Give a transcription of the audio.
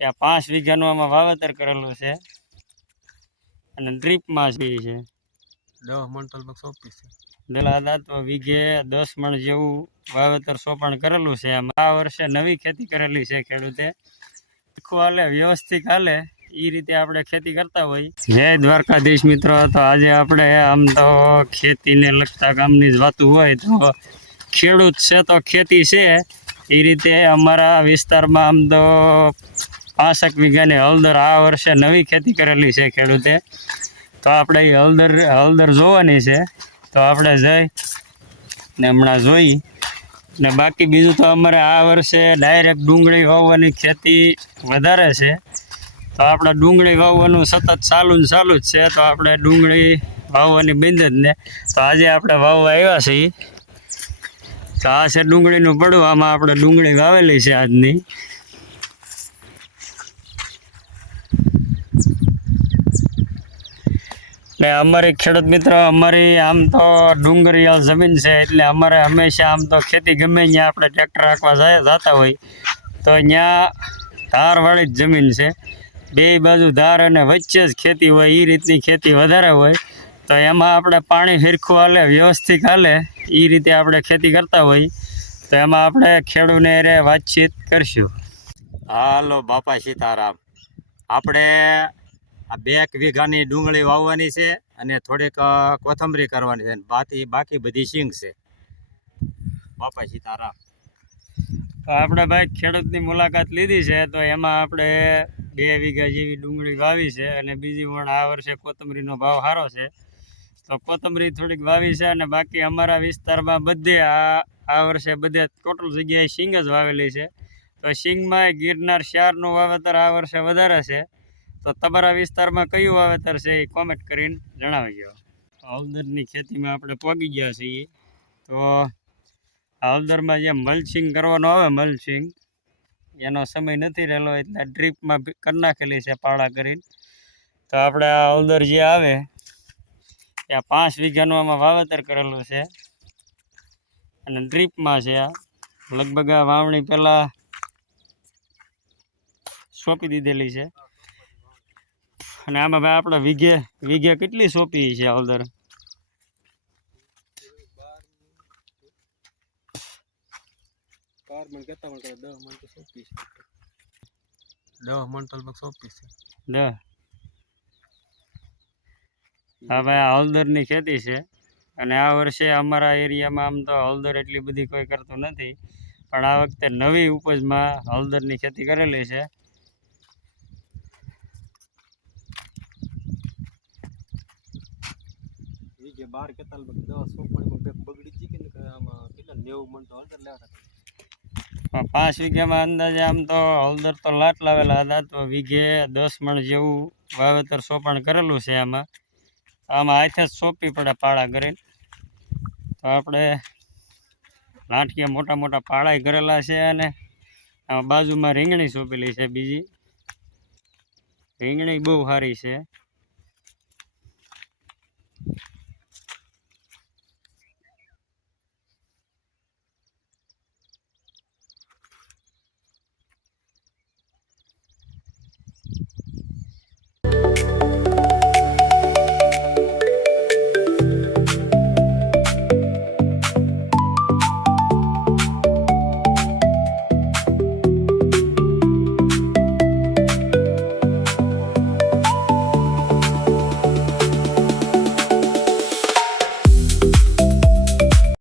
ત્યાં 5 વીઘાનું આમાં વાવેતર કરેલું છે અને ડ્રીપમાં છે 10 મણ તો લગભગ સોંપી છે. દાદા તો વીઘે 10 મણ જેવું વાવેતર સોપણ કરેલું છે. આ વર્ષે નવી ખેતી કરેલી છે ખેડૂતે. હાલે વ્યવસ્થિત હાલે એ રીતે આપણે ખેતી કરતા હોય. જય દ્વારકાધીશ મિત્રો. તો આજે આપણે આમ તો ખેતીને લગતા કામની જ વાતું હોય તો ખેડૂત છે તો ખેતી છે એ રીતે અમારા વિસ્તારમાં આમ તો 5 વીઘાની હળદર આ વર્ષે નવી ખેતી કરેલી છે ખેડૂતે. તો આપણે એ હળદર જોવાની છે. તો આપણે જઈ ને હમણાં જોઈ ને બાકી બીજું તો અમારે આ વર્ષે ડાયરેક્ટ ડુંગળી વાવવાની ખેતી વધારે છે. તો આપણે ડુંગળી વાવવાનું સતત ચાલુ જ છે. તો આપણે ડુંગળી વાવવાની બંધ જ ને. તો આજે આપણે વાવવા આવ્યા છીએ. તો આ છે ડુંગળીનું પડવું. આમાં આપણે ડુંગળી વાવેલી છે આજની. ને અમારી ખેડૂત મિત્રો અમારી આમ તો ડુંગળીયાળ જમીન છે એટલે અમારે હંમેશા આમ તો ખેતી ગમે ત્યાં આપણે ટ્રેક્ટર હાંકવા જતા હોય તો ત્યાં ધારવાળી જ જમીન છે. બે બાજુ ધાર અને વચ્ચે જ ખેતી હોય એ રીતની ખેતી વધારે હોય. તો એમાં આપણે પાણી હરખું હાલે વ્યવસ્થિત હાલે એ રીતે આપણે ખેતી કરતા હોય. તો એમાં આપણે ખેડૂતને વાતચીત કરશું. હાલો બાપા સીતારામ. આપણે આ 2 વીઘાની ડુંગળી વાવવાની છે અને થોડીક કોથમરી કરવાની છે. બાકી બધી સિંગ છે. બાપા સીતારામ. તો આપણે ભાઈ ખેડૂતની મુલાકાત લીધી છે. તો એમાં આપણે 2 વીઘા જેવી ડુંગળી વાવી છે અને બીજી પણ આ વર્ષે કોથમરીનો ભાવ સારો છે. તો કોથમરી થોડીક વાવી છે અને બાકી અમારા વિસ્તારમાં બધે આ વર્ષે બધે ટોટલ જગ્યાએ સિંગ જ વાવેલી છે. તો સિંગમાં ગિરનાર 4નું વાવેતર આ વર્ષે વધારે છે. તો તમારા વિસ્તારમાં કયું વાવેતર છે એ કોમેન્ટ કરીને જણાવજો. હળદરની ખેતીમાં આપણે પહોંચી ગયા છીએ. તો હળદરમાં જે મલ્ચિંગ કરવાનો આવે મલ્ચિંગ એનો સમય નથી રહેલો એટલે ડ્રીપમાં કરી નાખેલી છે પાળા કરીને. તો આપણે આ હળદર જે આવે ત્યાં 5 વીઘાનું આમાં વાવેતર કરેલું છે અને ડ્રીપમાં છે. આ લગભગ આ વાવણી પહેલાં સોંપી દીધેલી છે. અને આમાં ભાઈ આપણે વીઘે કેટલી સોંપી છે હળદર? 10 મણ તો લગભગ સોંપી છે. હા ભાઈ આ હળદરની ખેતી છે અને આ વર્ષે અમારા એરિયામાં આમ તો હળદર એટલી બધી કોઈ કરતું નથી પણ આ વખતે નવી ઉપજમાં હળદરની ખેતી કરેલી છે. વીઘે 12 કેતા લગભગ 10 સોંપણીમાં બગડી ગઈ કે આમાં કેટલા 90 મણ તો હળદર લેવા. 5 વીઘામાં અંદાજે આમ તો હળદર તો લાટ લાવેલા હતા. તો વીઘે 10 મણ જેવું વાવેતર સોપણ કરેલું છે. આમાં હાથે જ સોંપવી પડે પાળા કરીને. તો આપણે લાઠિયા મોટા મોટા પાળાય કરેલા છે અને બાજુમાં રીંગણી સોંપેલી છે. બીજી રીંગણી બહુ સારી છે.